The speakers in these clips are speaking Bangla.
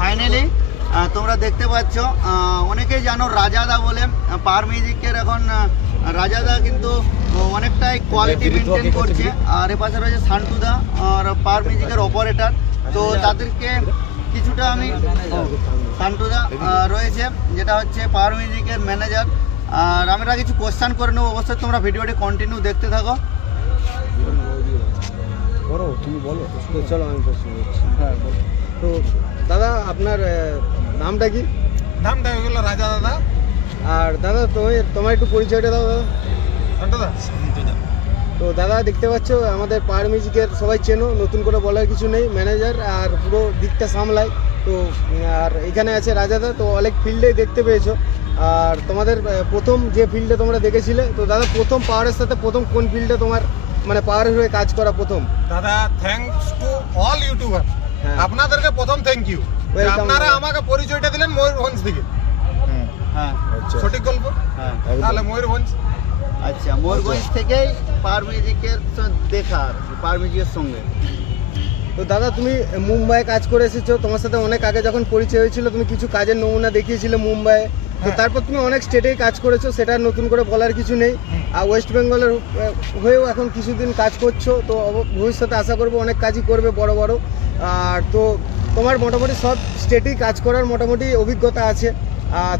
ফাইনালি তোমরা দেখতে পাচ্ছ, অনেকেই জানো রাজাদা বলে পাওয়ার মিউজিকের এখন রাজাদা কিন্তু অনেকটাই কোয়ালিটি মেনটেন করছে। আর এ পাশে রয়েছে সান্টুদা আর পাওয়ার মিউজিকের অপারেটর। তো তাদেরকে কিছুটা আমি সান্টুদা রয়েছে যেটা হচ্ছে পাওয়ার মিউজিকের ম্যানেজার, আর আমরা কিছু কোশ্চেন করে নেবো। অবশ্যই তোমরা ভিডিওটি কন্টিনিউ দেখতে থাকো। তুমি বলো, চলো আমি প্রশ্ন করছি। হ্যাঁ বলো। তো দাদা আপনার নামটা কি? নামটা হয়ে গেল রাজা দাদা। আর দাদা তোমার একটু পরিচয়টা দাও দাদা। সান্টুদা। তো দাদা দেখতে পাচ্ছ আমাদের পাওয়ার মিউজিকের সবাই চেনো, নতুন করে বলার কিছু নেই, ম্যানেজার আর পুরো দিকটা সামলায়। তো আর এখানে আছে রাজাদা। তো অনেক ফিল্ডে দেখতে পেয়েছো। আর তোমাদের প্রথম যে ফিল্ডে তোমরা দেখেছিলে, তো দাদা প্রথম পাওয়ারের সাথে প্রথম কোন ফিল্ডে তোমার মানে পাওয়ারের হয়ে কাজ করা প্রথম? দাদা থ্যাঙ্কস টু অল ইউটিউবার, আপনাদেরকে প্রথম থ্যাংক ইউ। আপনারা আমাকে পরিচয়টা দিলেন ময়ূরভঞ্জ থেকে। হ্যাঁ সঠিক গল্প। হ্যাঁ তাহলে ময়ূরভঞ্জ। আচ্ছা, ময়ূরভঞ্জ থেকেই পাওয়ার মিউজিকের দেখা পাওয়ার মিউজিকের সঙ্গে। তো দাদা তুমি মুম্বাইয়ে কাজ করে এসেছো, তোমার সাথে অনেক আগে যখন পরিচয় হয়েছিল তুমি কিছু কাজের নমুনা দেখিয়েছিলে মুম্বাইয়ে। তো তারপর তুমি অনেক স্টেটেই কাজ করেছো, সেটা নতুন করে বলার কিছু নেই। আর ওয়েস্ট বেঙ্গলের হয়েও এখন কিছুদিন কাজ করছো। তো ভবিষ্যতে আশা করবো অনেক কাজই করবে বড় বড়। আর তো তোমার মোটামুটি সব স্টেটেই কাজ করার মোটামুটি অভিজ্ঞতা আছে।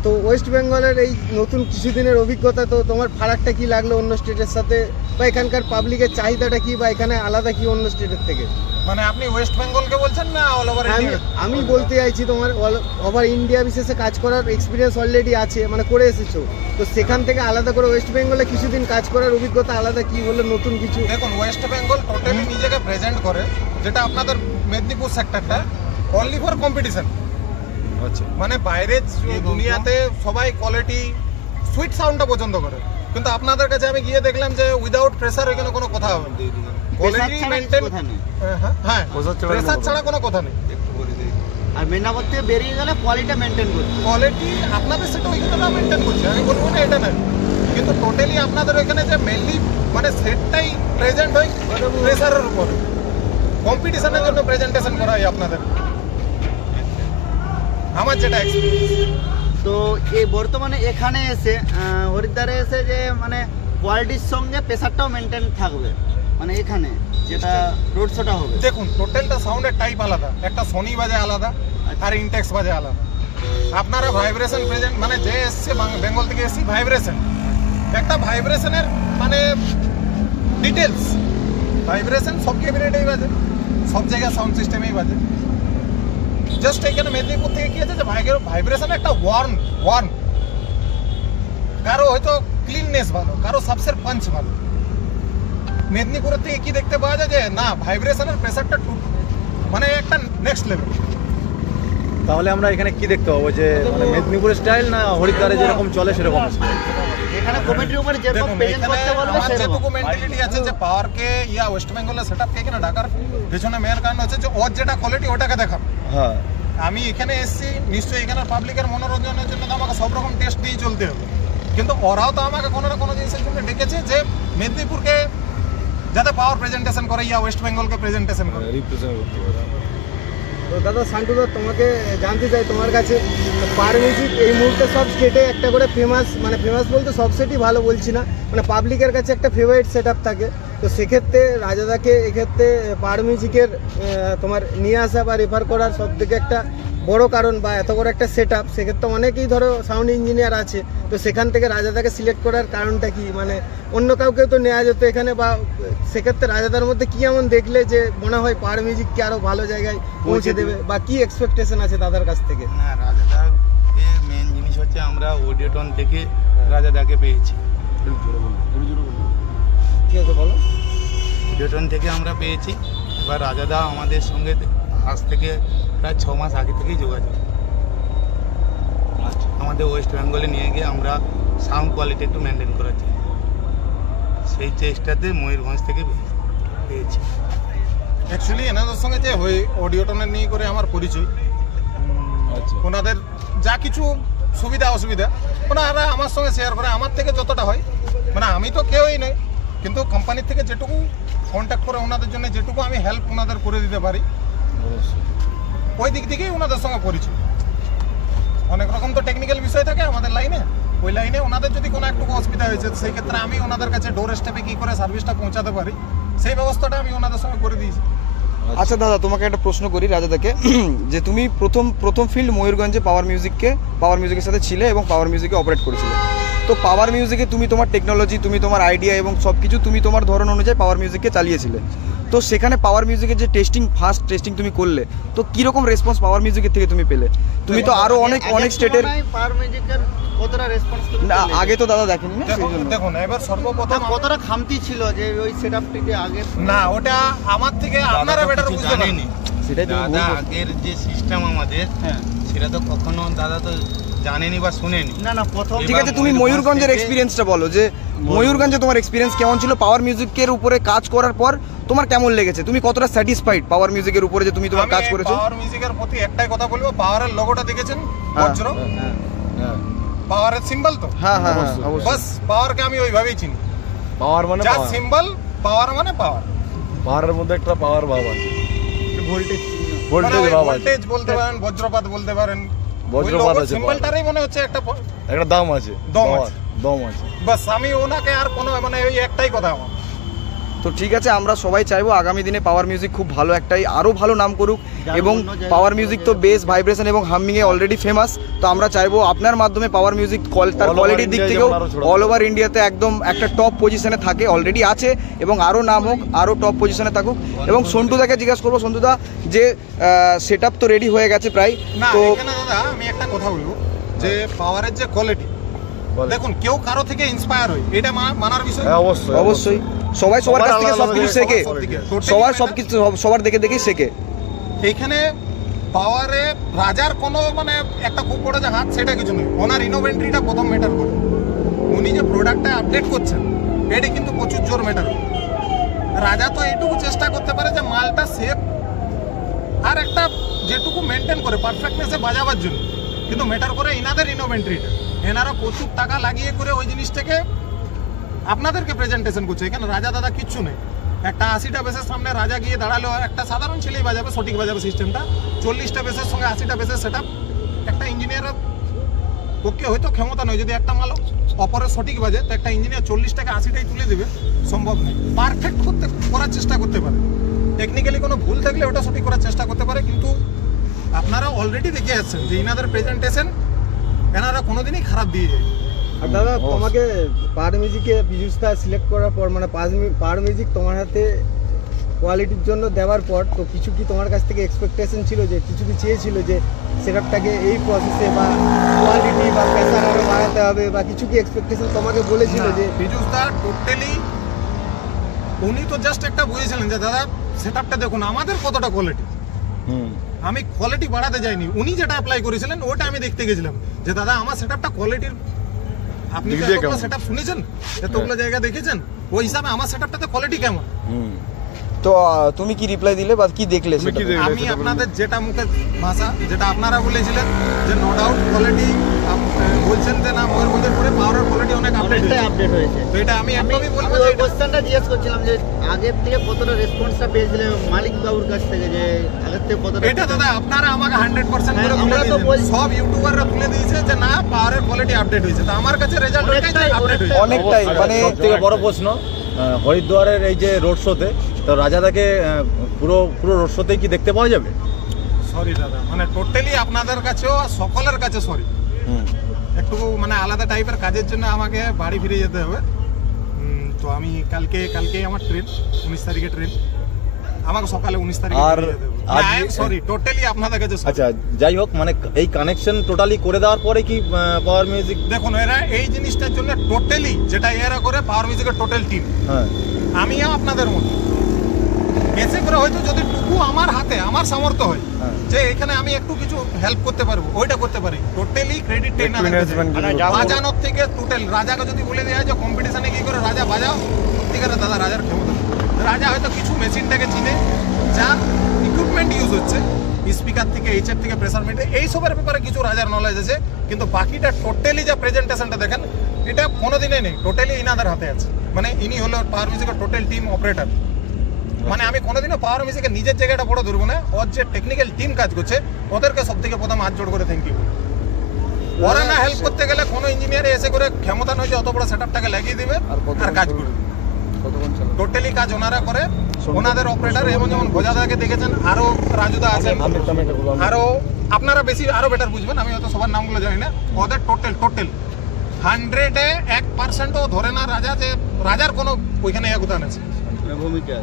তো ওয়েস্ট বেঙ্গলের এই নতুন কিছুদিনের অভিজ্ঞতা, তো তোমার ফারাকটা কি লাগলো অন্য স্টেটের সাথে, বা এখানকার পাবলিকের চাহিদাটা কি, বা এখানে আলাদা কি অন্য স্টেটের থেকে? মানে আপনি ওয়েস্ট বেঙ্গলকে বলছেন না অল ওভার ইন্ডিয়া? আমি বলতে চাইছি তোমার অল ওভার ইন্ডিয়া বিশেষে কাজ করার এক্সপিরিয়েন্স অলরেডি আছে, মানে করে এসেছো। তো সেখান থেকে আলাদা করে ওয়েস্ট বেঙ্গলে কিছুদিন কাজ করার অভিজ্ঞতা আলাদা কি হলো নতুন কিছু? দেখুন, ওয়েস্ট বেঙ্গল টোটালি নিজেকে প্রেজেন্ট করে, যেটা আপনাদের মেদিনীপুর সেক্টরটা অনলি ফর কম্পিটিশন। আচ্ছা, মানে বাইরে দুনিয়াতে সবাই কোয়ালিটি সুইট সাউন্ডটা পছন্দ করে, কিন্তু আপনাদের কাছে আমি গিয়ে দেখলাম যে উইদাউট প্রেসার এখানে কোনো কথা হবে না। কোয়ালিটি মেইনটেইন, হ্যাঁ প্রেসার ছাড়া কোনো কথা নেই। আর মেদিনীপুর থেকে বেরিয়ে গেলে কোয়ালিটি মেইনটেইন করছে। কোয়ালিটি আপনাদের সেটা ওইখানে মেইনটেইন করছে, আমি বলবো না এটা না, কিন্তু টোটালি আপনাদের ওইখানে যে মেইনলি মানে সেটটাই প্রেজেন্ট হয় প্রেসারের উপর, কম্পিটিশনের জন্য প্রেজেন্টেশন করা হয় আপনাদের, আমার যেটা এক্সপিরিয়েন্স। তো এই বর্তমানে এখানে এসে হরিদ্বারে এসে যে মানে কোয়ালিটির সঙ্গে প্রেসারটাও মেনটেন থাকবে, মানে এখানে যেটা রোড শোটা হবে। দেখুন, টোটালটা সাউন্ডের টাইপ আলাদা, একটা সোনি বাজে আলাদা আর ইনটেক্স বাজে আলাদা। আপনারা ভাইব্রেশন প্রেজেন্ট মানে যে এসছে বেঙ্গল থেকে এসছি ভাইব্রেশন, একটা ভাইব্রেশনের মানে ডিটেলস, ভাইব্রেশন সব ক্যাবিনেটেই বাজে, সব জায়গায় সাউন্ড সিস্টেমেই বাজে। জাস্ট এখানে মেদিনীপুর থেকে কি আছে যে ভাইব্রেশন একটা ওয়ার্ন, কারো হয়তো ক্লিননেস ভালো, কারো সাবসের পাঞ্চ ভালো। মেদিনীপুরের থেকে কি দেখতে পাওয়া যায় যে না, ভাইব্রেশনের প্রেসারটা মানে একটা নেক্সট লেভেল। তাহলে আমরা এখানে কি দেখতে পাবো যে মানে মেদিনীপুরের স্টাইল না হরিদ্বারে যেরকম চলে সেরকম? এখানে কমেন্ট্রির উপরে যেরকম প্রেজেন্ট করতে বলবে সেরকম। যেটুকু মেন্টালিটি আছে যে পাওয়ারকে ইয়া ওয়েস্ট বেঙ্গলের সেটআপকে এখানে ঢাকার পেছনে মেন কারণ হচ্ছে যে ওর যেটা কোয়ালিটি ওটাকে দেখাবো। হ্যাঁ, আমি এখানে এসেছি নিশ্চয়ই এখানে পাবলিকের মনোরঞ্জনের জন্য তো আমাকে সব রকম টেস্ট দিয়ে চলতে হবে, কিন্তু ওরাও তো আমাকে কোনো না কোনো জিনিসের জন্য ডেকেছে যে মেদিনীপুরকে যাতে পাওয়ার প্রেজেন্টেশন করে ইয়া ওয়েস্ট বেঙ্গলকে প্রেজেন্টেশন করে। তো দাদা সান্টুদা তোমাকে জানতে চাই তোমার কাছে, পাওয়ার মিউজিক এই মুহূর্তে সব স্টেটে একটা করে ফেমাস, মানে ফেমাস বলতে সব সেটই ভালো বলছি না, মানে পাবলিকের কাছে একটা ফেভারিট সেট আপ থাকে। তো সেক্ষেত্রে রাজাদাকে এক্ষেত্রে পাওয়ার মিউজিকের তোমার নিয়ে আসা বা রেফার করার সব থেকে একটা বড় কারণ বা এত বড় একটা সেট আপ, সেক্ষেত্রে অনেকেই ধরো সাউন্ড ইঞ্জিনিয়ার আছে, তো সেখান থেকে রাজাদাকে সিলেক্ট করার কারণটা কি? মানে অন্য কাউকে তো নেওয়া যেত এখানে, বা সেক্ষেত্রে রাজাদার মধ্যে কি এমন দেখলে যে মনে হয় পাওয়ার মিউজিককে আরো ভালো জায়গায় পৌঁছে দেবে, বা কি এক্সপেকটেশন আছে দাদার কাছ থেকে? না, রাজাদার মেন জিনিস হচ্ছে আমরা অডিওটন থেকে রাজাদাকে পেয়েছি। ঠিক আছে বলো। অডিওটন থেকে আমরা পেয়েছি, এবার রাজাদা আমাদের সঙ্গে আজ থেকে প্রায় 6 মাস আগে থেকেই যোগাযোগ, আমাদের ওয়েস্ট বেঙ্গলে নিয়ে গিয়ে আমরা সাউন্ড কোয়ালিটি একটু মেনটেন করার জন্য সেই চেষ্টাতে ময়ূরভঞ্জ থেকে পেয়েছি। অ্যাকচুয়ালি এনাদের সঙ্গে যে অডিওটনের নিয়ে করে আমার পরিচয়, ওনাদের যা কিছু সুবিধা অসুবিধা ওনারা আমার সঙ্গে শেয়ার করে, আমার থেকে যতটা হয়, মানে আমি তো কেউই নই, কিন্তু কোম্পানির থেকে যেটুকু কন্ট্যাক্ট করে ওনাদের জন্য যেটুকু আমি হেল্প ওনাদের করে দিতে পারি ওই দিক থেকেই ওনাদের সঙ্গে পরিচয়। অনেক রকম তো টেকনিক্যাল বিষয় থাকে আমাদের লাইনে, ওই লাইনে ওনাদের যদি কোনো একটু অসুবিধা হয়েছে সেই ক্ষেত্রে আমি ওনাদের কাছে ডোর স্টেপে কী করে সার্ভিসটা পৌঁছাতে পারি সেই ব্যবস্থাটা আমি ওনাদের সঙ্গে করে দিয়েছি। আচ্ছা দাদা, তোমাকে একটা প্রশ্ন করি রাজাদাকে, যে তুমি প্রথম ফিল্ড ময়ূরগঞ্জে পাওয়ার মিউজিকের সাথে ছিলে এবং পাওয়ার মিউজিকে অপারেট করেছিলে। তো পাওয়ার মিউজিকে তুমি তোমার টেকনোলজি, তুমি তোমার আইডিয়া এবং সব কিছু তুমি তোমার ধরন অনুযায়ী পাওয়ার মিউজিককে চালিয়েছিলে। তো সেখানে পাওয়ার মিউজিকের যে ফার্স্ট টেস্টিং তুমি করলে, তো কীরকম রেসপন্স পাওয়ার মিউজিকের থেকে তুমি পেলে? তুমি তো আরও অনেক স্টেটের পাওয়ার মিউজিকের কতটা রেসপন্স না আগে তো দাদা দেখেনি না, সেই জন্য। দেখুন এবার সর্বপ্রথম কতটা খামতি ছিল যে ওই সেটআপটিতে আগে না, ওটা আমার থেকে আপনারা বেটার বুঝতে পারেন। সেটাই তুমি দাদা আগের যে সিস্টেম আমাদের সেটা তো কখনো দাদা তো জানেনি বা শুনেনি। না প্রথম ঠিক আছে, তুমি ময়ূরগঞ্জের এক্সপিরিয়েন্সটা বলো, যে ময়ূরগঞ্জে তোমার এক্সপিরিয়েন্স কেমন ছিল পাওয়ার মিউজিকের উপরে কাজ করার পর? তোমার কেমন লেগেছে? তুমি কতটা স্যাটিসফাইড পাওয়ার মিউজিকের উপরে যে তুমি তোমার কাজ করেছো? পাওয়ার মিউজিকের প্রতি একটাই কথা বলবো, পাওয়ারের লোগোটা দেখেছেন বজ্র, পাওয়ারের সিম্বল তো, হ্যাঁ অবশ্যই। বাস পাওয়ারকে আমি ওইভাবেই চিনি। পাওয়ার মানে যা সিম্বল, পাওয়ার মানে পাওয়ার। পাওয়ারের মধ্যে একটা পাওয়ার ভাব আছে, ভোল্টেজ ভোল্টেজ ভাব আছে, ভোল্টেজ বলতে পারেন, বজ্রপাত বলতে পারেন। বজ্রপাত আছে, সিম্বলটারই মনে হচ্ছে একটা একটা দাম আছে, দম আছে। দম আছে। বাস আমি ওনাকে আর কোনো মানে ওই একটাই কথা আমার। তো ঠিক আছে, আমরা সবাই চাইবো আগামী দিনে পাওয়ার মিউজিক খুব ভালো আরও ভালো নাম করুক, এবং পাওয়ার মিউজিক তো বেস, ভাইব্রেশন এবং হামিংয়ে অলরেডি ফেমাস। তো আমরা চাইবো আপনার মাধ্যমে পাওয়ার মিউজিক তার কোয়ালিটির দিক থেকেও অল ওভার ইন্ডিয়াতে একদম একটা টপ পজিশনে থাকে, অলরেডি আছে, এবং আরও নাম হোক, আরও টপ পজিশনে থাকুক। এবং সন্টুদাকে জিজ্ঞাসা করবো, সন্টুদা যে সেট আপ তো রেডি হয়ে গেছে প্রায়, না তো এখানে দাদা আমি একটা কথা বলবো যে পাওয়ারের যে কোয়ালিটি, দেখুন কেউ কারো থেকে ইন্সপায়ার হয়, এটা মানার বিষয়। অবশ্যই সবাই সবার কাছ থেকে সবকিছু শেখে, সবার দেখে দেখেই শেখে। এইখানে পাওয়ারে রাজার কোনো মানে একটা খুব বড় যে হাত সেটা কিছু নেই, ওনার ইনোভেন্টরিটা প্রথম ম্যাটার করে। উনি যে প্রোডাক্টটা আপডেট করছেন এটি কিন্তু প্রচুর জোর ম্যাটার করে। রাজা তো এইটুকু চেষ্টা করতে পারে যে মালটা সেফ আর একটা যেটুকু মেনটেন করে পারফেক্টনেসে বাজাবার জন্য, কিন্তু ম্যাটার করে ইনাদের ইনোভেন্টরিটা। এনারা প্রচুর টাকা লাগিয়ে করে ওই জিনিসটাকে আপনাদেরকে প্রেজেন্টেশন করছে। এখানে রাজা দাদা কিচ্ছু নেই, একটা 80টা বেসের সামনে রাজা গিয়ে দাঁড়ালেও একটা সাধারণ ছেলেই বাজাবে, সঠিক বাজাবে সিস্টেমটা। 40টা বেসের সঙ্গে 80টা বেসের সেটা একটা ইঞ্জিনিয়ারের পক্ষে হয়তো ক্ষমতা নয়, যদি একটা মাল অপরের সঠিক বাজে তো একটা ইঞ্জিনিয়ার 40টাকে 80টাই তুলে দেবে সম্ভব নয়। পারফেক্ট করার চেষ্টা করতে পারে, টেকনিক্যালি কোনো ভুল থাকলে ওটা সঠিক করার চেষ্টা করতে পারে, কিন্তু আপনারা অলরেডি দেখে যাচ্ছেন যে ইনাদের প্রেজেন্টেশন এনারা কোনোদিনই খারাপ দিয়ে যায়। আর দাদা তোমাকে পাওয়ার মিউজিকে পীযুষদা সিলেক্ট করার পর, মানে পাওয়ার মিউজিক তোমার হাতে কোয়ালিটির জন্য দেওয়ার পর, তো কিছু কি তোমার কাছ থেকে এক্সপেকটেশন ছিল, যে কিছু কি চেয়েছিল যে সেটআপটাকে এই প্রসেসে বা কোয়ালিটি বা প্রেসার আরও বাড়াতে হবে, বা কিছু কি এক্সপেকটেশন তোমাকে বলেছিল? যে পীযুষদা টোটালি উনি তো জাস্ট একটা বুঝেছিলেন যে দাদা সেটআপটা দেখুন আমাদের কতটা কোয়ালিটি। আমি কোয়ালিটি বাড়াতে যাইনি, উনি যেটা অ্যাপ্লাই করেছিলেন ওটা আমি দেখতে গেছিলাম যে দাদা আমার সেটআপটা কোয়ালিটির, আপনি তো এতগুলো সেটআপ শুনেছেন, এতগুলো জায়গা দেখেছেন, ওই হিসাবে আমার সেটআপটাতে কোয়ালিটি কেমন। তো তুমি কি রিপ্লাই দিলে বা কি দেখলে? আমি আপনাদের যেটা মুখের ভাষা, যেটা আপনারা বলেছিলেন যে নো ডাউট কোয়ালিটি বলছেন যে না ময়ূরভঞ্জের পরে পাওয়ারের কোয়ালিটি অনেক আপডেট হয়েছে। তো এটা আমি একদমই বলবো যে কোশ্চেনটা জিজ্ঞেস করছিলাম যে আগের থেকে কতটা রেসপন্সটা পেয়েছিলেন মালিক বাবুর কাছ থেকে, যে আগের থেকে কতটা? এটা দাদা আপনারা আমাকে 100% করে তুলে দিয়েছেন, সব ইউটিউবাররা তুলে দিয়েছে যে না পাওয়ারের কোয়ালিটি আপডেট হয়েছে। তো আমার কাছে রেজাল্ট আপডেট হয়েছে অনেকটাই। মানে সবথেকে বড় প্রশ্ন, হরিদ্বারের এই যে রোড শোতে, তো রাজাদাকে পুরো রোড শোতেই কি দেখতে পাওয়া যাবে? সরি দাদা, মানে টোটালি আপনাদের কাছেও সকলের কাছে সরি, একটু মানে আলাদা টাইপের কাজের জন্য আমাকে বাড়ি ফিরে যেতে হবে। তো আমি কালকেই আমার ট্রেন, 19 তারিখে ট্রেন, আমাকে সকালে 19 তারিখে আই এম সরি, টোটালি আপনাদের কাছে সরি। আচ্ছা যাই হোক, মানে এই কানেকশন টোটালি করে দেওয়ার পরে কি পাওয়ার মিউজিক, দেখুন এরা এই জিনিসটার জন্য টোটালি যেটা এরা করে পাওয়ার মিউজিকের টোটাল টিম, আমিও আপনাদের মতো এসে করে হয়তো যদি টুকু আমার হাতে আমার সামর্থ্য হয় যে এখানে আমি একটু কিছু হেল্প করতে পারবো, ওইটা করতে পারি। টোটালি ক্রেডিট বাজানোর থেকে টোটাল রাজাকে যদি বলে দেওয়া হয় যে কম্পিটিশনে কি করে রাজা বাজাও, সত্যিকারে দাদা রাজার ক্ষমতা। রাজা হয়তো কিছু মেশিনটাকে চিনে, যার ইকুইপমেন্ট ইউজ হচ্ছে, স্পিকার থেকে এইচএফ থেকে প্রেসার মিটার এইসবের ব্যাপারে কিছু রাজার নলেজ আছে, কিন্তু বাকিটা টোটালি যা প্রেজেন্টেশনটা দেখেন এটা কোনোদিনই নেই, টোটালি ইনাদের হাতে আছে। মানে ইনি হলো পাওয়ার মিউজিকের টোটাল টিম অপারেটর। মানে আমি কোনোদিনও পাওয়ার মিউজিকের নিজের জায়গাটা বড় ধরবো না, ওর যে টেকনিক্যাল টিম কাজ করছে ওদেরকে সব থেকে প্রথম হাত জোড় করে থ্যাংক ইউ। ওরা না হেল্প করতে গেলে কোনো ইঞ্জিনিয়ার এসে করে ক্ষমতা নয় যে অত বড় সেটআপটাকে লাগিয়ে দিবে আর কাজ করবে। টোটালি কাজ ওনারা করে, ওনাদের অপারেটর এবং যেমন ভোজাদাকে দেখেছেন, আরো রাজুদা আছেন, আরো আপনারা বেশি আরো বেটার বুঝবেন, আমি হয়তো সবার নামগুলো জানি না। ওদের টোটাল 100-এ 1%ও ধরে না রাজা যে রাজার কোনো ওইখানে অবদান আছে ভূমিকা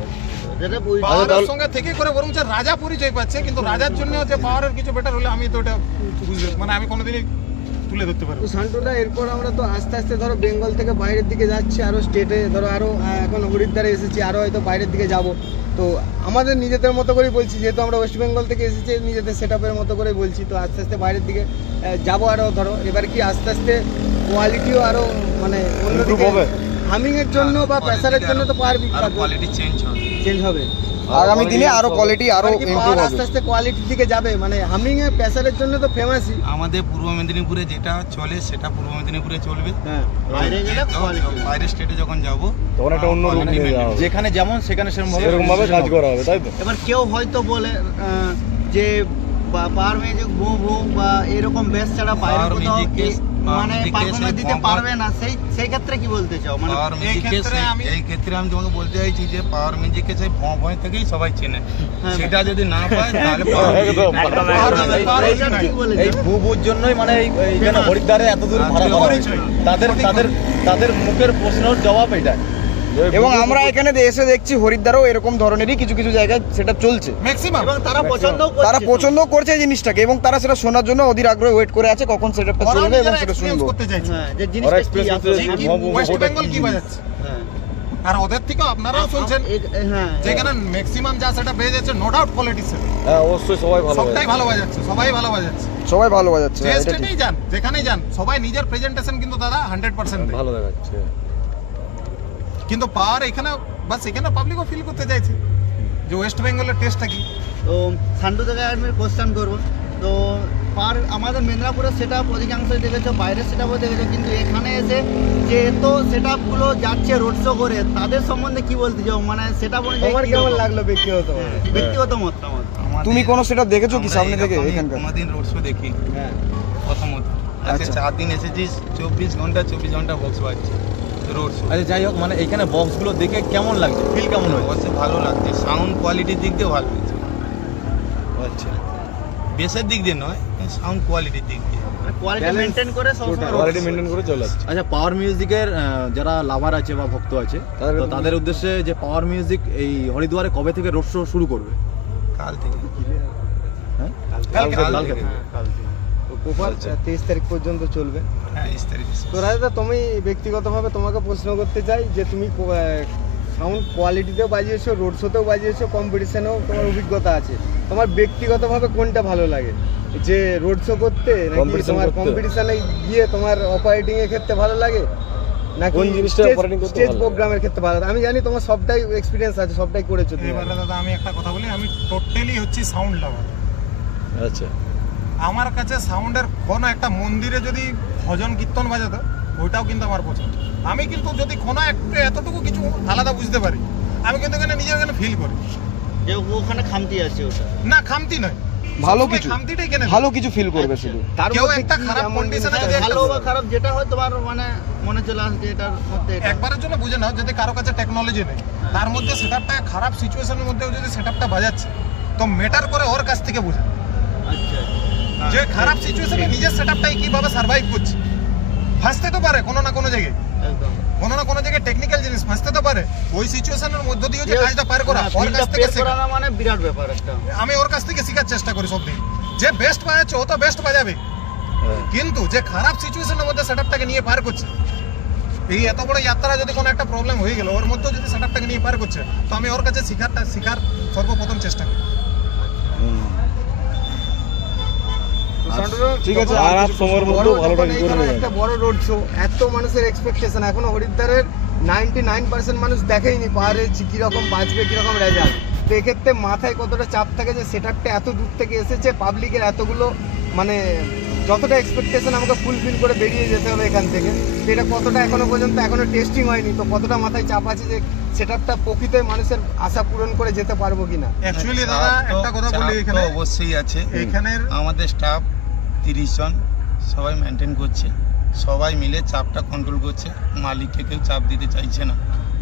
পাওয়ারের সঙ্গে থেকে করে, বরং যে রাজা পরিচয় পাচ্ছে, কিন্তু রাজার জন্য যে পাওয়ারের কিছু বেটার হলে আমি তো এটা বুঝতে মানে আমি কোনোদিনই তুলে ধরতে পারবো। তো শান্তদা এরপর আমরা তো আস্তে আস্তে ধরো বেঙ্গল থেকে বাইরের দিকে যাচ্ছি, আরো স্টেটে ধরো আরো এখন হরিদ্বারে এসেছি, আরো হয়তো বাইরের দিকে যাব। তো আমাদের নিজেদের মতো করেই বলছি, যেহেতু আমরা ওয়েস্ট বেঙ্গল থেকে এসেছি নিজেদের সেটআপের মতো করেই বলছি, তো আস্তে আস্তে বাইরের দিকে যাব আরো ধরো। এবার কি আস্তে আস্তে কোয়ালিটিও আরো মানে অন্যদিকে হামিং এর জন্য বা প্রেসারের জন্য তো পাওয়ার কোয়ালিটি চেঞ্জ হবে আগামী দিনে আরো কোয়ালিটি আরো ইমপ্রুভ হবে, আস্তে আস্তে কোয়ালিটির দিকে যাবে। মানে হামিং এর প্রেসারের জন্য তো ফেমাসই, আমাদের পূর্ব মেদিনীপুরে যেটা চলে সেটা পূর্ব মেদিনীপুরে চলবে। হ্যাঁ বাইরে গেলে বাইরের স্টেটে যখন যাব তখন একটা অন্য রূপ নিয়ে যাওয়া হবে। যেখানে যেমন সেখানে সেরকম ভাবে কাজ করা হবে, তাই তো? এবার কেউ হয়তো বলে যে পাওয়ার মিউজিক ভু ভু বা এরকম বেস ছাড়া বাইরে Power কোথাও music কি মানে পারফরম্যান্স দিতে পারবে না, সেই ক্ষেত্রে কি বলতে চাও? মানে পাওয়ার মিউজিকে এই ক্ষেত্রে আমি তোমাকে বলতে চাইছি যে পাওয়ার মিউজিকে সেই ভয় থেকেই সবাই চেনে, সেটা যদি না পায় তাহলে এই বুবুর জন্যই মানে এই যেন হরিদ্বারে এত দূর ভাড়া করা হয়েছে, তাদের মুখের প্রশ্নের জবাব এটা। এবং আমরা এখানে এসে দেখছি হরিদ্বারেও এরকম ধরনেরই কিছু কিছু জায়গায় সেটা চলছে ম্যাক্সিমাম, এবং তারা পছন্দ করছে এই জিনিসটাকে, এবং তারা সেটা শোনার জন্য অধীর আগ্রহে ওয়েট করে আছে কখন সেটআপটা চলবে এবং সেটা শুনবো। করতে চাইছে হ্যাঁ, যে জিনিসটা কি আসলে ওয়েস্ট বেঙ্গল কি বাজাচ্ছে, হ্যাঁ আর ওদের থেকে আপনারাও শুনছেন হ্যাঁ যেখানে ম্যাক্সিমাম যা সেটা পেয়ে যাচ্ছে, নো ডাউট কোয়ালিটি সেট, হ্যাঁ অবশ্যই সবাই ভালো সবটাই ভালো বাজাচ্ছে, সবাই ভালো বাজাচ্ছে, সবাই ভালো বাজাচ্ছে, যে হ্যাঁ, এটা ঠিক। স্টেটেই যান যেখানেই যান সবাই নিজের প্রেজেন্টেশন কিন্তু দাদা 100% দেয়। ভালো দেখাচ্ছে। কিন্তু পাওয়ার এখানে বাস এখানে পাবলিকও ফিল করতে চাইছে যে ওয়েস্ট বেঙ্গলের টেস্টটা কি। তো সান্টু থেকে আমি কোশ্চেন করবো, তো আমাদের মেদিনীপুরের সেট আপ অধিকাংশই দেখেছো, বাইরের সেট আপও দেখেছো, কিন্তু এখানে এসে যে এত সেট আপগুলো যাচ্ছে রোড শো করে, তাদের সম্বন্ধে কি বলতে চাও? মানে সেট আপ অনুযায়ী তোমার কেমন লাগলো ব্যক্তিগত? ব্যক্তিগত মতামত? তুমি কোন সেটআপ দেখেছো কি সামনে থেকে এখানকার? কোনোদিন রোড শো দেখি হ্যাঁ প্রথমত, আজকে আচ্ছা। 4 দিন এসেছিস, 24 ঘন্টা বক্স বাজছে রোড শো। আচ্ছা যাই হোক, মানে এখানে বক্সগুলো দেখে কেমন লাগছে, ফিল কেমন হয়েছে? অবশ্যই ভালো লাগছে, সাউন্ড কোয়ালিটির দিক দিয়ে ভালো হয়েছে। আচ্ছা, বেসের দিক দিয়ে নয়, সাউন্ড কোয়ালিটির দিক দিয়ে কোয়ালিটি মেনটেন করে সবসময় কোয়ালিটি মেনটেন করে চলে আসছে। আচ্ছা, পাওয়ার মিউজিকের যারা লাভার আছে বা ভক্ত আছে, তো তাদের উদ্দেশ্যে যে পাওয়ার মিউজিক এই হরিদ্বারে কবে থেকে রোড শো শুরু করবে? কাল থেকে। হ্যাঁ কালকে। কালকে থেকে। তো প্রপার 23 তারিখ পর্যন্ত চলবে। হ্যাঁ 23 তারিখে। তো রাজা, তুমি ব্যক্তিগতভাবে তোমাকে প্রশ্ন করতে চাই যে তুমি সাউন্ড কোয়ালিটিতেও বাজিয়েছো, রোড শোতেও বাজিয়েছো, কম্পিটিশনেও তোমার অভিজ্ঞতা আছে, তোমার ব্যক্তিগতভাবে কোনটা ভালো লাগে? যে রোড শো করতে নাকি তোমার কম্পিটিশনে গিয়ে তোমার অপারেটিং এর ক্ষেত্রে ভালো লাগে, নাকি কোন জিনিসটা অপারেটিং করতে স্টেজ ভালো লাগে? প্রোগ্রামের ক্ষেত্রে ভালো লাগে? আমি জানি তোমার সবটাই এক্সপিরিয়েন্স আছে, সবটাই করেছো তুমি। এবারে দাদা আমি একটা কথা বলি, আমি টোটালি হচ্ছি সাউন্ড লাভার। আচ্ছা, আমার কাছে সাউন্ডের কোনো একটা মন্দিরে যদি ভজন কীর্তন বাজাতো ওইটাও কিন্তু আমার পছন্দ। আমি কিন্তু যদি কোনো একটু এতটুকু কিছু আলাদা বুঝতে পারি, আমি কিন্তু এখানে নিজে ওখানে ফিল করি যে ওখানে খামতি আছে, ওটা না খামতি নয়, ভালো সবসময় কিছু খামতিটাই কেন ভালো কিছু ফিল করবে শুধু। তার কেউ মধ্যে একটা কি খারাপ এমন কন্ডিশনে জিনিস যদি আছে? ভালো বা খারাপ যেটা হয় তোমার মানে মনে চলে আসছে এটার মধ্যে এটা। একবারের জন্য বুঝে নাও, যদি কারো কাছে টেকনোলজি নেই, তার মধ্যে সেটআপটা খারাপ সিচুয়েশনের মধ্যেও যদি সেটআপটা বাজাচ্ছে, তো মেটার করে ওর কাছ থেকে বুঝে আচ্ছা যে খারাপ সিচুয়েশনে নিজের সেটআপটাই কিভাবে সার্ভাইভ করছে। ফাঁসতে তো পারে কোনো না কোনো জায়গায়, একদম কোনো না কোনো জায়গায় টেকনিক্যাল জিনিস ফাঁসতে তো পারে, ওই সিচুয়েশনের মধ্য দিয়ে যে কাজটা পার করা, ওর কাছ থেকে শেখা। করা মানে বিরাট ব্যাপার একটা। আমি ওর কাছ থেকে শেখার চেষ্টা করি সব দিন। যে বেস্ট বাজাচ্ছে ও তো বেস্ট বাজাবে, কিন্তু যে খারাপ সিচুয়েশনের মধ্যে সেটআপটাকে নিয়ে পার করছে, এই এত বড় যাত্রা যদি কোনো একটা প্রবলেম হয়ে গেল ওর মধ্যে যদি সেটআপটাকে নিয়ে পার করছে, তো আমি ওর কাছে শেখার সর্বপ্রথম চেষ্টা করি। ঠিক আছে, আর সময়ের মধ্যে ভালোটা কি করবে? একটা বড় রোড শো, এত মানুষের এক্সপেকটেশন, এখনো হরিদ্বারের 99% মানুষ দেখেইনি পাহাড়ে কিরকম বাঁচবে, কিরকম রেজাল্ট। তো এক্ষেত্রে মাথায় কতটা চাপ থাকে যে সেটআপটা এত দূর থেকে এসেছে, পাবলিকের এতগুলো মানে যতটা এক্সপেকটেশন আমাকে ফুলফিল করে বেরিয়ে যেতে হবে এখান থেকে, তো এটা কতটা এখনো পর্যন্ত এখনো টেস্টিং হয়নি, তো কতটা মাথায় চাপ আছে যে সেটআপটা প্রকৃত মানুষের আশা পূরণ করে যেতে পারবো কিনা। অ্যাকচুয়ালি দাদা একটা কথা বলি, এখানে অবশ্যই আছে। এইখানের আমাদের স্টাফ 30 জন সবাই মেনটেন করছে, সবাই মিলে চাপটা কন্ট্রোল করছে, মালিককে কেউ চাপ দিতে চাইছে না।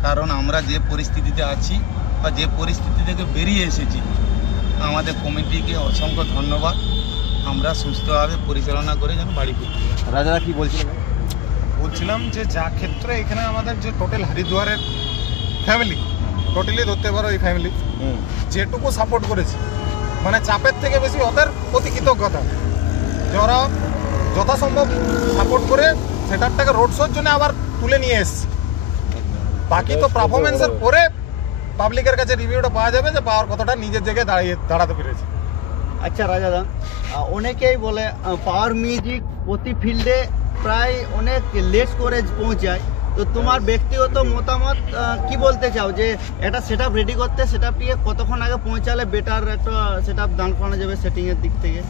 কারণ আমরা যে পরিস্থিতিতে আছি বা যে পরিস্থিতি থেকে বেরিয়ে এসেছি, আমাদের কমিটিকে অসংখ্য ধন্যবাদ। আমরা সুস্থভাবে পরিচালনা করে যেন বাড়ি ফিরতে পারি। রাজারা কি বলছিলেন? বলছিলাম যে যা ক্ষেত্রে এখানে আমাদের যে টোটাল হরিদ্বারের ফ্যামিলি, টোটালি ধরতে পারো এই ফ্যামিলি যেটুকু সাপোর্ট করেছে, মানে চাপের থেকে বেশি ওদের প্রতি কৃতজ্ঞতা, যারা যথাসম্ভব সাপোর্ট করে সেটারটাকে রোড শোর জন্য আবার তুলে নিয়ে এসছে। বাকি তো পারফরমেন্সের পরে পাবলিকের কাছে রিভিউটা পাওয়া যাবে যে পাওয়ার কতটা নিজের জায়গায় দাঁড়াতে পেরেছে। আচ্ছা রাজাদা, অনেকেই বলে পাওয়ার মিউজিক প্রতি ফিল্ডে প্রায় অনেক লেট করে পৌঁছায়, তো তোমার ব্যক্তিগত মতামত কি বলতে চাও যে একটা সেট আপ রেডি করতে সেট আপটিকে কতক্ষণ আগে পৌঁছালে বেটার একটা সেট আপ দান করানো যাবে সেটিংয়ের দিক থেকে?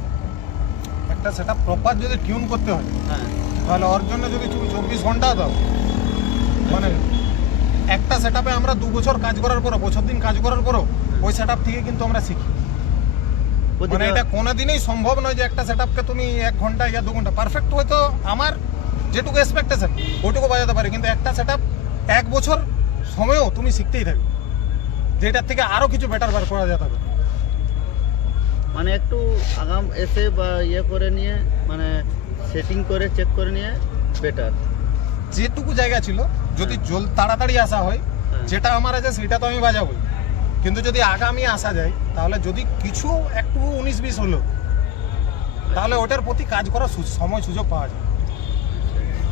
একটা সেটা প্রপার যদি টিউন করতে হয়, হ্যাঁ, তাহলে ওর জন্য যদি তুমি 24 ঘন্টা দাও, মানে একটা সেট আপে আমরা 2 বছর কাজ করার পরও, বছর দিন কাজ করার পরও ওই সেট আপ থেকে কিন্তু আমরা শিখি। মানে এটা কোনোদিনই সম্ভব নয় যে একটা সেট আপকে তুমি 1 ঘন্টা ইয়া 2 ঘন্টা পারফেক্ট, হয়তো আমার যেটুকু এক্সপেকটেশন ওইটুকু বাজাতে পারি, কিন্তু একটা সেট আপ 1 বছর সময়ও তুমি শিখতেই থাকবে, যেটার থেকে আরও কিছু বেটার বার করা যেতে হবে। মানে একটু আগাম এসে বা ইয়ে করে নিয়ে, মানে সেটিং করে চেক করে নিয়ে বেটার। যেটুকু জায়গা ছিল যদি তাড়াতাড়ি আসা হয়, যেটা আমার আছে সেটা তো আমি বাজাবই, কিন্তু যদি আগামী আসা যায় তাহলে যদি কিছু একটু 19-20 হলো, তাহলে ওটার প্রতি কাজ করার সময় সুযোগ পাওয়া যায়।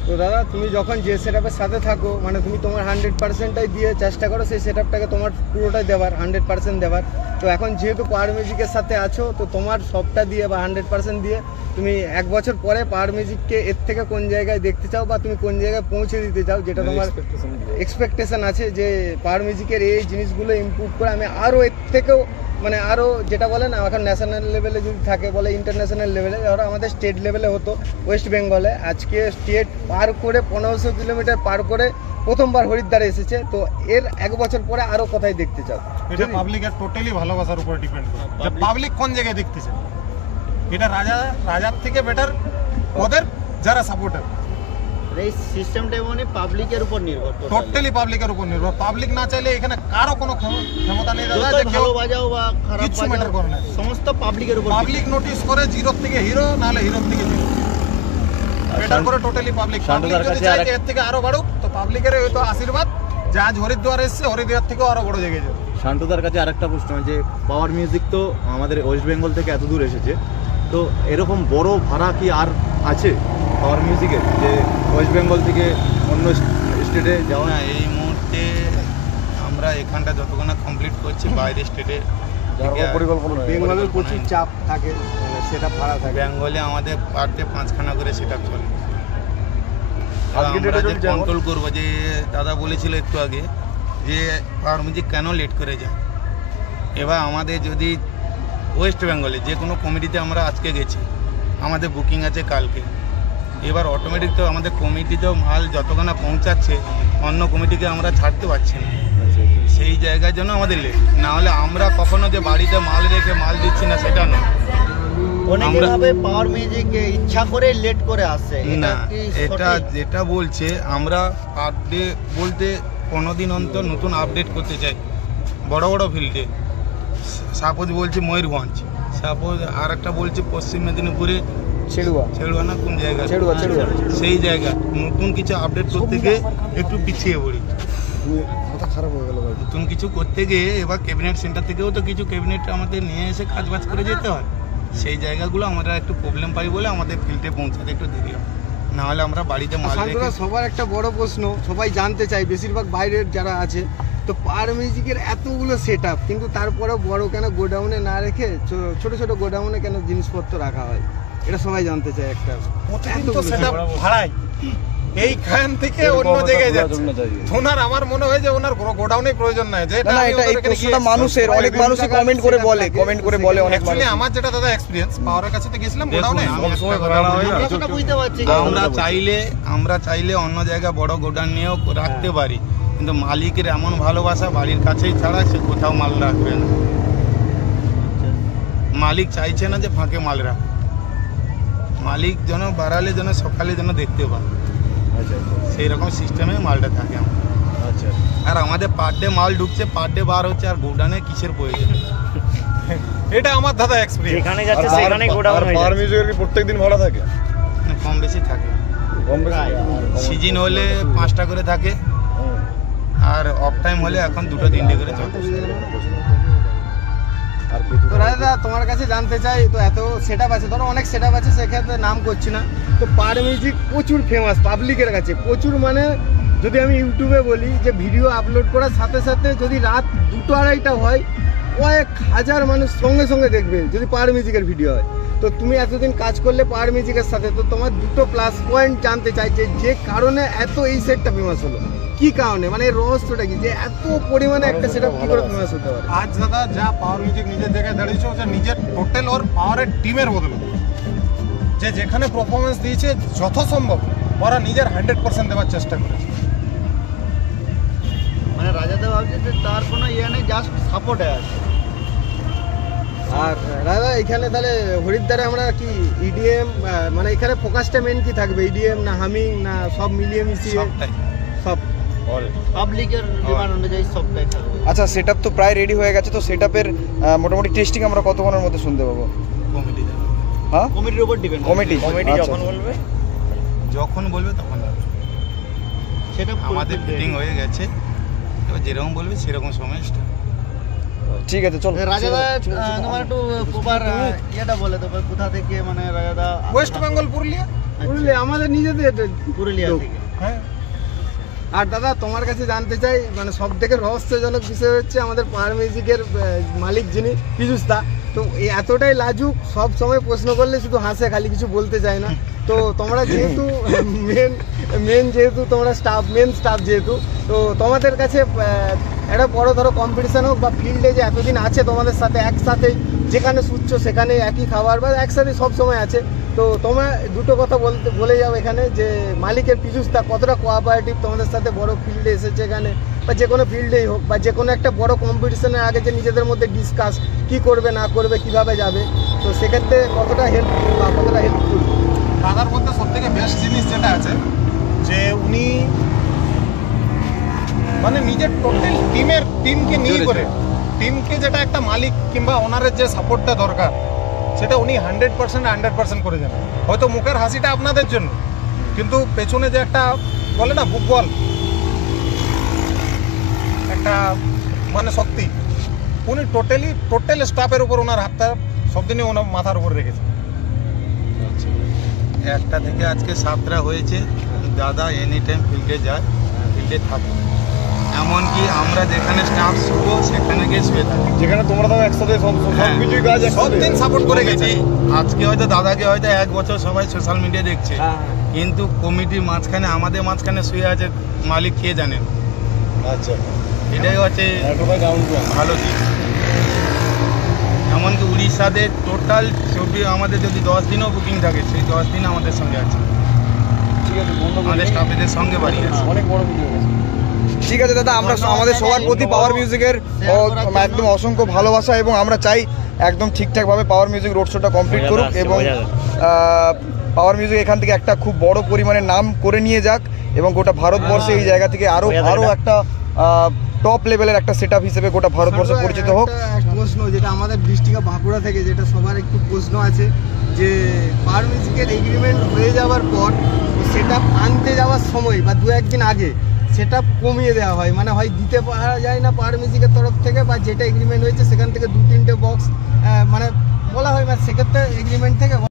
তো দাদা, তুমি যখন যে সেটআপের সাথে থাকো, মানে তুমি তোমার 100%টাই দিয়ে চেষ্টা করো সেই সেটআপটাকে তোমার পুরোটাই দেওয়ার, 100% দেওয়ার। তো এখন যেহেতু পাওয়ার মিউজিকের সাথে আছো, তো তোমার সবটা দিয়ে বা 100% দিয়ে তুমি 1 বছর পরে পাওয়ার মিউজিককে এর থেকে কোন জায়গায় দেখতে চাও বা তুমি কোন জায়গায় পৌঁছে দিতে চাও, যেটা তোমার এক্সপেকটেশন আছে যে পাওয়ার মিউজিকের এই জিনিসগুলো ইমপ্রুভ করে আমি আরও এর থেকেও, মানে আরও যেটা বলে না এখন ন্যাশনাল লেভেলে যদি থাকে বলে ইন্টারন্যাশনাল লেভেলে, ধরো আমাদের স্টেট লেভেলে হতো ওয়েস্ট বেঙ্গলে, আজকে স্টেট পার করে 1500 কিলোমিটার পার করে প্রথমবার হরিদ্বারে এসেছে, তো এর 1 বছর পরে আরও কোথায় দেখতে চাও? এটা পাবলিকের টোটালি ভালোবাসার উপর ডিপেন্ড করে যে পাবলিক কোন জায়গায় দেখতেছে। এটা রাজার থেকে বেটার ওদের যারা সাপোর্টার, এই সিস্টেমটা মানে পাবলিকের উপর নির্ভর করে, টোটালি পাবলিকের উপর নির্ভর। পাবলিক না চাইলে এখানে কারো কোনো ক্ষমতা নেই দাদা যে কেউ ভালো বাজাও বা খারাপ কিছু বাজাও, ম্যাটার করে না। সমস্ত পাবলিকের উপর। পাবলিক নোটিস করে 0 থেকে হিরো, নাহলে হিরো থেকে 0, বেটার করে টোটালি পাবলিক। পাবলিক যদি চায় যে এর থেকে আরো বাড়ুক, তো পাবলিকের হয়তো আশীর্বাদ যে আজ হরিদ্বার এসছে, হরিদ্বার থেকেও আরো বড় জায়গায় যাবে। শান্তদার কাছে আরেকটা প্রশ্ন, যে পাওয়ার মিউজিক তো আমাদের ওয়েস্ট বেঙ্গল থেকে এত দূর এসেছে, তো এরকম বড় ভাড়া কি আর আছে পাওয়ার মিউজিকের, যে ওয়েস্ট বেঙ্গল থেকে অন্য স্টেটে যাওয়া? না, এই মুহূর্তে আমরা এখানটা যতক্ষণ কমপ্লিট করছি, বাইরে স্টেটে বেঙ্গলের প্রচুর চাপ থাকে, মানে সেটা ভাড়া থাকে। বেঙ্গলে আমাদের পার ডে 5খানা করে সেট আপ চলে। আমরা যে কন্ট্রোল করবো, যে দাদা বলেছিল একটু আগে যে পাওয়ার মিউজিক কেন লেট করে যায়, এবার আমাদের যদি ওয়েস্ট বেঙ্গলে যে কোনো কমিটিতে আমরা আজকে গেছি, আমাদের বুকিং আছে কালকে, এবার অটোমেটিক তো আমাদের কমিটিতেও মাল যতক্ষণ পৌঁছাচ্ছে অন্য কমিটিকে আমরা ছাড়তে পারছি না, সেই জায়গার জন্য আমাদের লেট। না হলে আমরা কখনো যে বাড়িতে মাল রেখে মাল দিচ্ছি না সেটা নয়। অনেকে ভাবে পাওয়ার মিউজিক ইচ্ছা করে লেট করে আসে, না, কি এটা সঠিক? যেটা বলছে আমরা পার ডে বলতে 15 দিন অন্তর নতুন আপডেট করতে চাই বড় বড় ফিল্ডে। সাপোজ বলছি ময়ূরভঞ্জ, সাপোজ আর একটা বলছি পশ্চিম মেদিনীপুরে ছেড়ুয়া না কোন জায়গা, সেই জায়গা নতুন কিছু আপডেট করতে গিয়ে একটু পিছিয়ে পড়ি। খারাপ হয়ে গেল ভাই। নতুন কিছু করতে গিয়ে এবার ক্যাবিনেট সেন্টার থেকেও তো কিছু ক্যাবিনেট আমাদের নিয়ে এসে কাজবাজ করে যেতে হয়, সেই জায়গাগুলো আমরা একটু প্রবলেম পাই বলে আমাদের ফিল্ডে পৌঁছাতে একটু দেরি হয়, না হলে আমরা বাড়িতে মাল রেখে। সবার একটা বড় প্রশ্ন, সবাই জানতে চাই, বেশিরভাগ বাইরের যারা আছে, তো পাওয়ার মিউজিকের এতগুলো সেট আপ, কিন্তু তারপরেও বড় কেন গোডাউনে না রেখে ছোট ছোট গোডাউনে কেন জিনিসপত্র রাখা হয়, এটা সবাই জানতে চায়। একটা প্রতিদিন তো সেটা ভাড়াই এইখান থেকে অন্য জায়গায় যাচ্ছে। ওনার আমার মনে হয় যে ওনার গোডাউনে প্রয়োজন নাই, যেটা না এটা এই প্রশ্নটা মানুষের, অনেক মানুষই কমেন্ট করে বলে অনেক মানুষ। আমার যেটা দাদা এক্সপেরিয়েন্স, পাওয়ারের কাছে তো গেছিলাম গোডাউনে, সেটা বুঝতে পারছি। আমরা চাইলে অন্য জায়গায় বড় গোডাউন নিয়েও রাখতে পারি, কিন্তু মালিকের এমন ভালোবাসা, বাড়ির কাছেই ছাড়া সে কোথাও মাল রাখবে না। মালিক চাইছে না যে ফাঁকে মাল রাখ, মালিক যেন বাড়ালে যেন সকালে যেন দেখতে পায়, সেই রকম সিস্টেমে মালটা থাকে আমার। আর আমাদের পার ডে মাল ঢুকছে, পার ডে বার হচ্ছে, আর গোডাউনে কিসের প্রয়োজন? এটা আমার দাদা এক্সপেরিয়েন্স। যেখানে যাচ্ছে সেখানে গোডাউন হয়ে পাওয়ার যায়। মিউজিকের কি প্রত্যেকদিন ভাড়া থাকে? কম বেশি থাকে, কম বেশি? সিজন হলে 5টা করে থাকে, আর অফ টাইম হলে এখন 2-3টে করে চলে। তো রাজা তোমার কাছে জানতে চাই, তো এত সেটআপ আছে, ধরো অনেক সেটআপ আছে, সেক্ষেত্রে নাম করছি না, তো পার মিউজিক প্রচুর ফেমাস পাবলিকের কাছে, প্রচুর মানে যদি আমি ইউটিউবে বলি যে ভিডিও আপলোড করার সাথে সাথে যদি রাত 2-2-2:30 হয়, কয়েক হাজার মানুষ সঙ্গে সঙ্গে দেখবে যদি পার মিউজিকের ভিডিও হয়। তো তুমি এতদিন কাজ করলে পার মিউজিকের সাথে, তো তোমার দুটো প্লাস পয়েন্ট জানতে চাই যে কারণে এত এই সেটটা ফেমাস হলো, কি কারণে, মানে এর রহস্যটা কি, যে এত পরিমাণে একটা সেটআপ কি করে ফেমাস হতে পারে? আজ দাদা যা পাওয়ার মিউজিক নিজের জায়গায় দাঁড়িয়েছে, যে নিজের টোটাল ওর পাওয়ারের টিমের বদলে, যে যেখানে পারফরমেন্স দিয়েছে যত সম্ভব ওরা নিজের 100% দেওয়ার চেষ্টা করেছে। মানে রাজাদা ভাবছে যে তার কোনো ইয়ে নেই, জাস্ট সাপোর্টে আছে। আর দাদা এখানে তাহলে হরিদ্বারে আমরা কি ইডিএম, মানে এখানে ফোকাসটা মেন কি থাকবে, ইডিএম না হামিং না সব মিলিয়ে মিশিয়ে? সবটাই সব। পাবলিকের ডিমান্ড অনুযায়ী সবটাই থাকবে। আচ্ছা সেটআপ তো প্রায় রেডি হয়ে গেছে, তো সেটআপের মোটামুটি টেস্টিং আমরা কতক্ষণের মধ্যে শুনতে পাবো? কমিটি হ্যাঁ কমিটির উপর ডিপেন্ড। কমিটি যখন বলবে যখন বলবে তখন হবে। সেটা আমাদের ফিটিং হয়ে গেছে, এবার যেরকম বলবে সেরকম সময় start। ঠিক আছে চল। রাজাদা তোমার একটু প্রপার ইয়েটা বলে দেবো, কোথা থেকে, মানে রাজাদা ওয়েস্ট বেঙ্গল, পুরুলিয়া। বুঝলে আমাদের নিজেদের পুরুলিয়া লোক। থেকে। হ্যাঁ, আর দাদা তোমার কাছে জানতে চাই, মানে সব থেকে রহস্যজনক বিষয় হচ্ছে আমাদের পাওয়ার মিউজিকের মালিক যিনি পীযুষ দা, তো এতটাই লাজুক, সব সময় প্রশ্ন করলে শুধু হাসে, খালি কিছু বলতে চায় না। তো তোমরা যেহেতু মেন যেহেতু তোমরা মেন স্টাফ যেহেতু, তো তোমাদের কাছে একটা বড় ধরো কম্পিটিশন হোক বা ফিল্ডে যে এতদিন আছে তোমাদের সাথে একসাথে, যেখানে শুচ্ছ সেখানে একই খাবার বা একসাথে সব সময় আছে, তো তোমরা দুটো কথা বলে যাও এখানে, যে মালিকের পীযুষ দা কতটা কোঅপারেটিভ তোমাদের সাথে, বড় ফিল্ডে এসেছে এখানে, বা যে কোনো ফিল্ডেই হোক, বা যে কোনো একটা বড় কম্পিটিশনের আগে যে নিজেদের মধ্যে ডিসকাস কি করবে না করবে, কিভাবে যাবে, তো সেক্ষেত্রে কতটা হেল্পফুল বা কতটা হেল্পফুল? দাদার মধ্যে সব থেকে বেস্ট জিনিস যেটা আছে, যে উনি মানে নিজের টোটাল টিমকে নিয়ে করে, টিমকে যেটা একটা মালিক কিংবা ওনারের যে সাপোর্টটা দরকার, সেটা উনি 100% করে যান। হয়তো মুখের হাসিটা আপনাদের জন্য, কিন্তু পেছনে যে একটা বলে না বুকবল, একটা মানে শক্তি, উনি টোটাল স্টাফের উপর ওনার হাতটা সবদিনই ওনার মাথার উপর রেখেছে। 1টা থেকে আজকে 7টা হয়েছে, দাদা এনি টাইম ফিল্ডে যায়, ফিল্ডে থাকে, এমনকি আমরা যেখানে স্টাফ শুবো সেখানে গিয়ে শুয়ে থাকি, যেখানে তোমরা তো একসাথে সব কিছুই কাজ সব দিন সাপোর্ট করে গেছে। আজকে হয়তো দাদাকে হয়তো 1 বছর সবাই সোশ্যাল মিডিয়া দেখছে, কিন্তু কমিটির মাঝখানে, আমাদের মাঝখানে শুয়ে আছে মালিক, কে জানেন। আচ্ছা, এটাই হচ্ছে ভালো দিক। এমনকি উড়িষ্যাতে টোটাল আমাদের যদি 10 দিনও বুকিং থাকে, সেই 10 দিন আমাদের সঙ্গে আছে, ঠিক আছে আমাদের স্টাফেদের সঙ্গে বাড়ি আছে। অনেক বড় ভিডিও। ঠিক আছে দাদা, আমরা আমাদের সবার প্রতি পাওয়ার মিউজিকের একদম অসংখ্য ভালোবাসা, এবং আমরা চাই একদম ঠিকঠাকভাবে পাওয়ার মিউজিক রোড শোটা কমপ্লিট করুক, এবং পাওয়ার মিউজিক এখান থেকে একটা খুব বড় পরিমাণে নাম করে নিয়ে যাক, এবং গোটা ভারতবর্ষে এই জায়গা থেকে আরও একটা টপ লেভেলের একটা সেটআপ হিসেবে গোটা ভারতবর্ষে পরিচিত হোক। একটা প্রশ্ন যেটা আমাদের ডিস্ট্রিক্ট বাঁকুড়া থেকে, যেটা সবার একটু প্রশ্ন আছে, যে পাওয়ার মিউজিকের এগ্রিমেন্ট হয়ে যাওয়ার পর সেটা আনতে যাওয়ার সময় বা 2-1 দিন আগে সেটা কমিয়ে দেওয়া হয়, মানে হয় দিতে পারা যায় না পাওয়ার মিউজিকের তরফ থেকে, বা যেটা এগ্রিমেন্ট হয়েছে সেখান থেকে 2-3টে বক্স মানে বলা হয়, মানে সেক্ষেত্রে এগ্রিমেন্ট থেকে